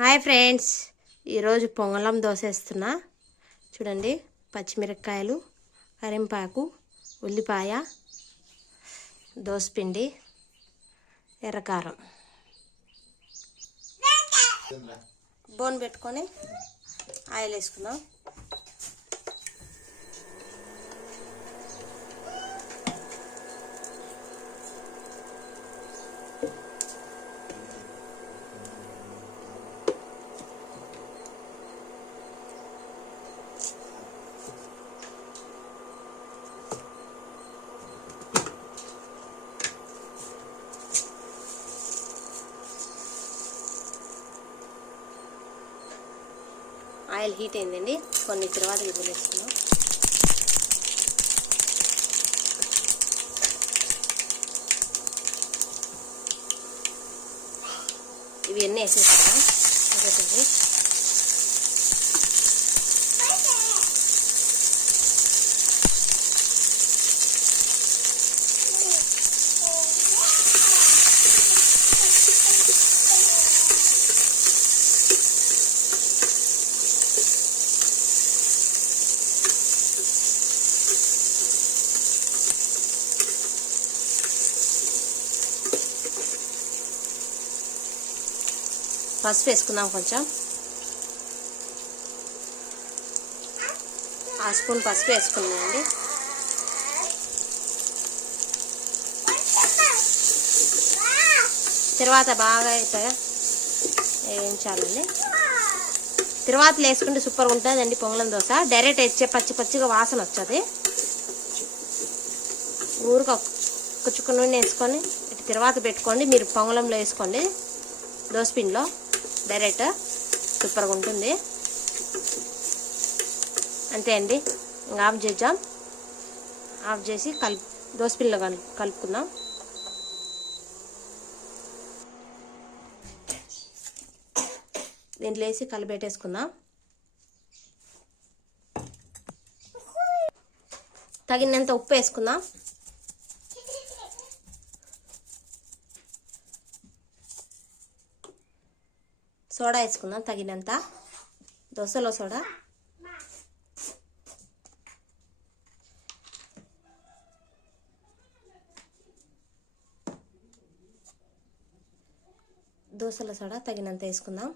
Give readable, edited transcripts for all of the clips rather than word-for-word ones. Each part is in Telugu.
హాయ్ ఫ్రెండ్స్, ఈరోజు పొంగలం దోశ వేస్తున్నా. చూడండి, పచ్చిమిరపకాయలు, కరింపాకు, ఉల్లిపాయ, దోసపిండి, ఎర్రకారం బోన్ పెట్టుకొని ఆయిల్ వేసుకుందాం. ఆయిల్ హీట్ అయిందండి, కొన్ని తర్వాత గిన్నెలు వేసుకున్నాం. ఇవి అన్నీ వేసేసుకున్నాం. ఒకసారి పసుపు వేసుకుందాం. కొంచెం ఆ స్పూన్ పసుపు వేసుకున్నామండి. తర్వాత బాగా ఇట్లా వేయించాలండి. తర్వాతలు వేసుకుంటే సూపర్గా ఉంటుందండి పొంగలం దోశ. డైరెక్ట్ వేస్తే పచ్చి పచ్చిగా వాసన వచ్చేది. ఊరికి ఒక చుక్క నూనె వేసుకొని ఇటు తర్వాత పెట్టుకోండి. మీరు పొంగలంలో వేసుకోండి, దోసపిండిలో డైరెక్ట్ సూపర్గా ఉంటుంది. అంతే అండి, ఇంకా ఆఫ్ చేద్దాం. ఆఫ్ చేసి దోసపిండిలో కలుపుకుందాం. దీంట్లో వేసి కలిపెట్టేసుకుందాం. తగినంత ఉప్పు వేసుకుందాం. సోడా వేసుకుందాం తగినంత, దోశలో సోడా. దోశల సోడా తగినంత వేసుకుందాం.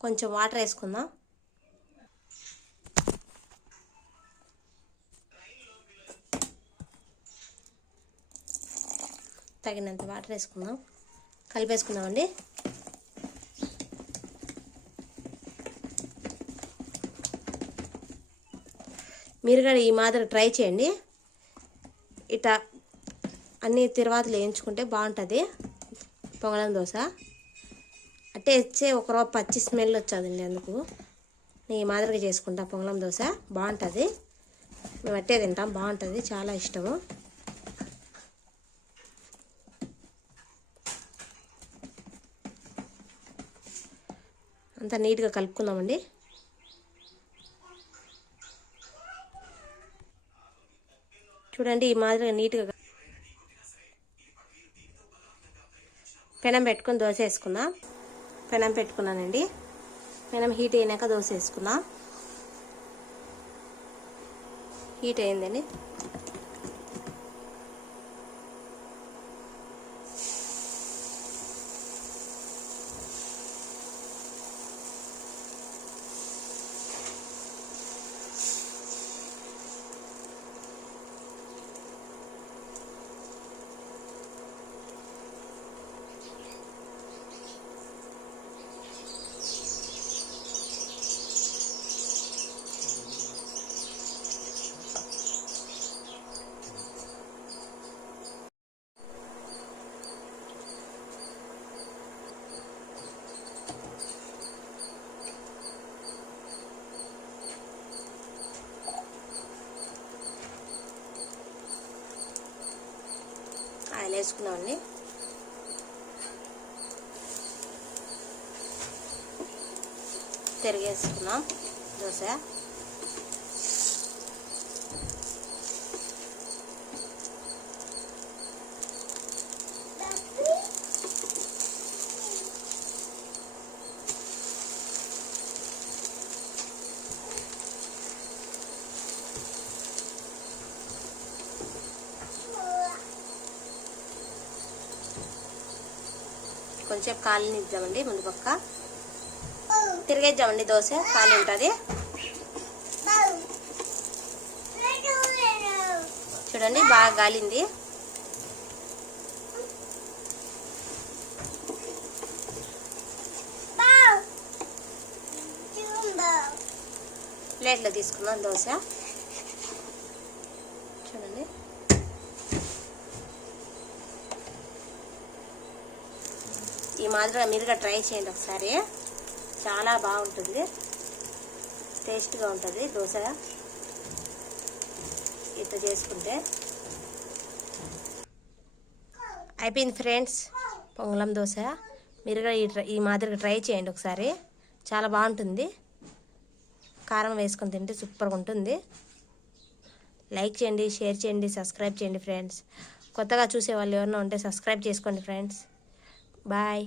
కొంచెం వాటర్ వేసుకుందాం. తగినంత వాటర్ వేసుకుందాం, కలిపేసుకుందామండి. మీరు కూడా ఈ మాదిరి ట్రై చేయండి. ఇట్లా అన్ని తిరువాతలు వేయించుకుంటే బాగుంటుంది పొంగలం దోశ. అట్టే వచ్చే ఒక పచ్చి స్మెల్ వచ్చేదండి, అందుకు నేను ఈ మాదిరిగా చేసుకుంటా. పొంగలం దోశ బాగుంటుంది, మేము అట్టే తింటాం, బాగుంటుంది, చాలా ఇష్టము. అంతా నీట్గా కలుపుకుందామండి. చూడండి, ఈ మాదిరిగా నీట్గా పెనం పెట్టుకొని దోశ వేసుకుందాం. పెనం పెట్టుకున్నానండి. పెనం హీట్ అయినాక దోశ వేసుకుందాం. హీట్ అయిందండి. ఆయిల్ వేసుకున్నామండి. తిరిగేసుకున్నాం దోశ. కొంచెం కాలనిద్దామండి. ముందు పక్క తిరిగేద్దామండి. దోశ కాలి ఉంటుంది. చూడండి బాగా గాలింది. ప్లేట్లో తీసుకున్నాం దోశ. చూడండి ఈ మాదిరిగా మీరుగా ట్రై చేయండి ఒకసారి. చాలా బాగుంటుంది, టేస్ట్గా ఉంటుంది దోశ ఇట్లా చేసుకుంటే. అయిపోయింది ఫ్రెండ్స్ పొంగలం దోశ. మీరుగా ఈ మాదిరిగా ట్రై చేయండి ఒకసారి. చాలా బాగుంటుంది. కారం వేసుకొని తింటే సూపర్గా ఉంటుంది. లైక్ చేయండి, షేర్ చేయండి, సబ్స్క్రైబ్ చేయండి ఫ్రెండ్స్. కొత్తగా చూసే వాళ్ళు ఎవరైనా ఉంటే సబ్స్క్రైబ్ చేసుకోండి ఫ్రెండ్స్. బాయ్.